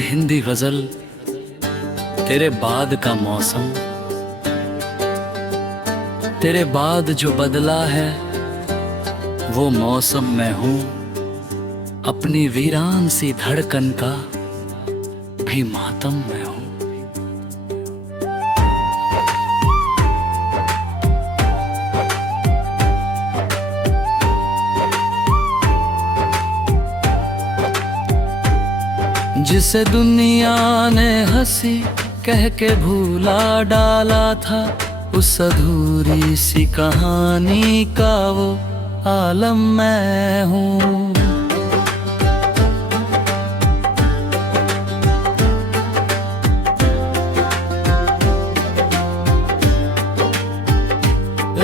हिंदी गजल तेरे बाद का मौसम, तेरे बाद जो बदला है वो मौसम मैं हूँ। अपनी वीरान सी धड़कन का भी मातम मैं हूँ। जिसे दुनिया ने हंसी कह के भूला डाला था, उस अधूरी सी कहानी का वो आलम मैं हूँ।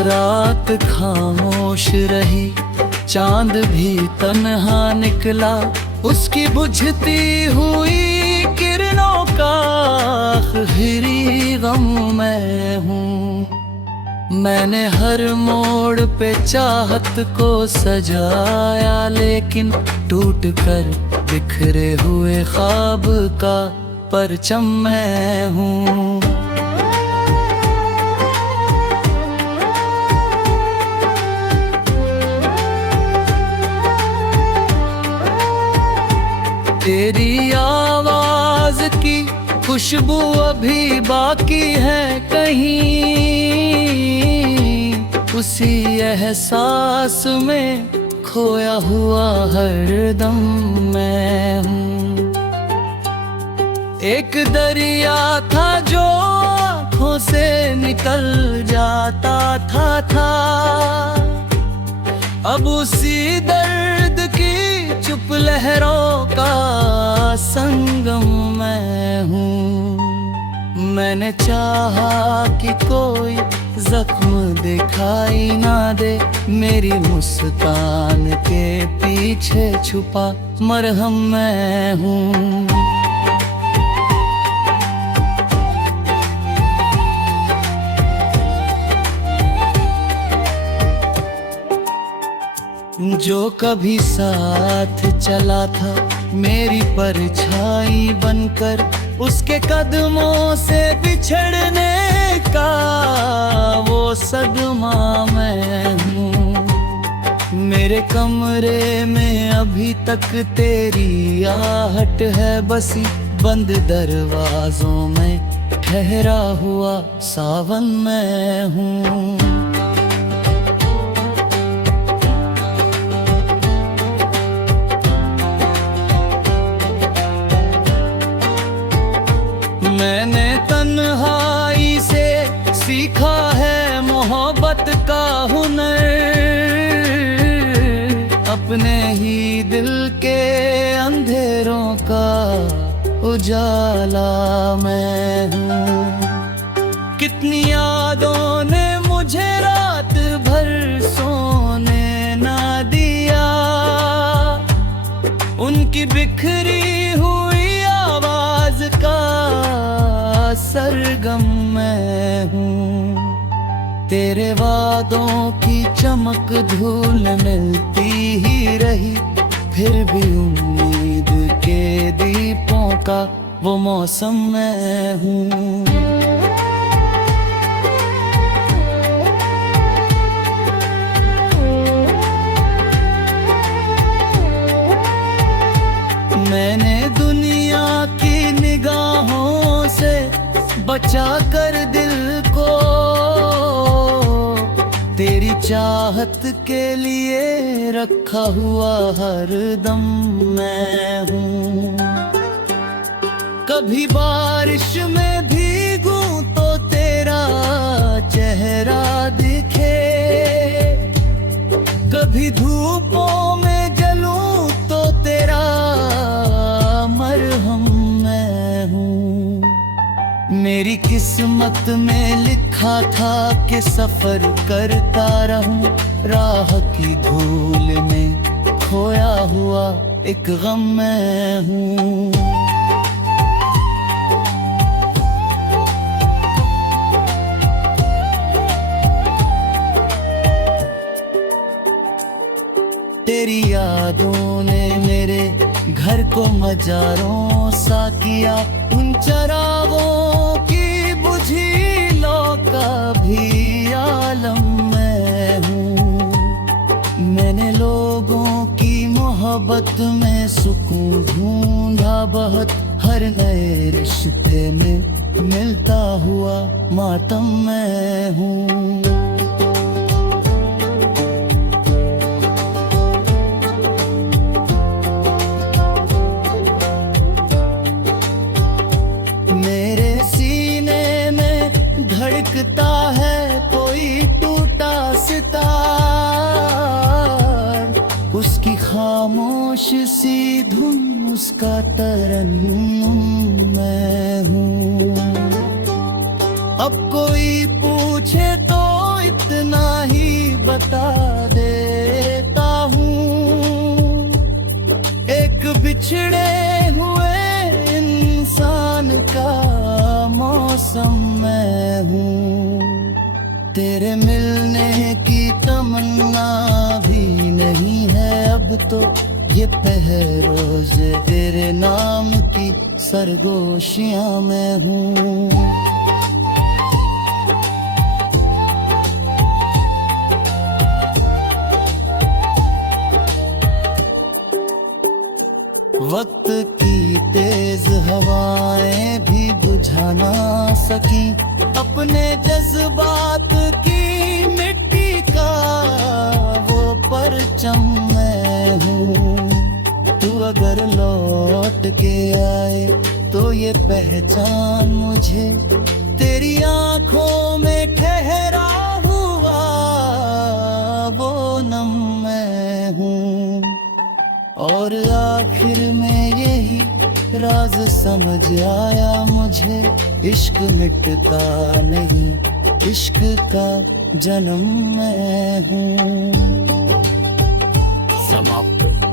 रात खामोश रही, चांद भी तन्हा निकला, उसकी बुझती हुई किरणों का आखिरी गम मैं हूँ। मैंने हर मोड़ पे चाहत को सजाया, लेकिन टूट कर बिखरे हुए ख्वाब का परचम मैं हूँ। तेरी आवाज की खुशबू अभी बाकी है कहीं, उसी एहसास में खोया हुआ हरदम मैं हूँ। एक दरिया था जो आँखों से निकल जाता था, अब उसी दर्द की चुप लहरों का संगम मैं हूँ। मैंने चाहा कि कोई जख्म दिखाई ना दे, मेरी मुस्कान के पीछे छुपा मरहम मैं हूँ। जो कभी साथ चला था मेरी परछाई बनकर, उसके कदमों से बिछड़ने का वो सदमा मैं हूँ। मेरे कमरे में अभी तक तेरी आहट है बसी, बंद दरवाजों में ठहरा हुआ सावन मैं हूँ। मैंने तन्हाई से सीखा है मोहब्बत का हुनर, अपने ही दिल के अंधेरों का उजाला मैं हूँ। कितनी यादों ने मुझे रात भर सोने ना दिया, उनकी बिखरी हुई आवाज का सरगम मैं हूँ। तेरे वादों की चमक धूल मिलती ही रही, फिर भी उम्मीद के दीपों का वो मौसम मैं हूँ। मैंने दुनिया की निगाहों से बचा कर दिल को तेरी चाहत के लिए रखा हुआ हरदम मैं हूँ। कभी बारिश में भीगूं तो तेरा चेहरा दिखे, कभी धूपों में जलूं तो तेरा मरहम मैं हूँ। मेरी किस्मत में लिखा था कि सफर करता रहूं, राह की धूल में खोया हुआ एक गम मैं हूँ। तेरी यादों ने मेरे घर को मजारों सा किया, उन चरागों की बुझी लो का भी आलम मैं हूँ। मैंने लोगों की मोहब्बत में सुकून ढूंढा बहुत, हर नए रिश्ते में मिलता हुआ मातम मैं हूँ। मेरे सीने में धड़कता है कोई टूटा सितार, उसकी खामोश सी धुन उसका तरन्नुम मैं हूँ। अब कोई पूछे तो इतना ही बता देता हूँ, एक बिछड़े हुए इंसान का मौसम मैं हूँ। तेरे मिलने की तमन्ना भी नहीं है अब तो, ये पहरोज तेरे नाम की सरगोशियां मैं हूँ। वक्त की तेज हवाएं भी बुझा ना सकी, अपने जज्बात की मिट्टी का वो परचम मैं हूँ। तू अगर लौट के आए तो ये पहचान मुझे, तेरी आंखों में ठहरा हुआ वो नम मैं हूँ। और आखिर में यही राज समझ आया मुझे, इश्क मिटता नहीं, इश्क का जन्म मैं हूँ। समाप्त।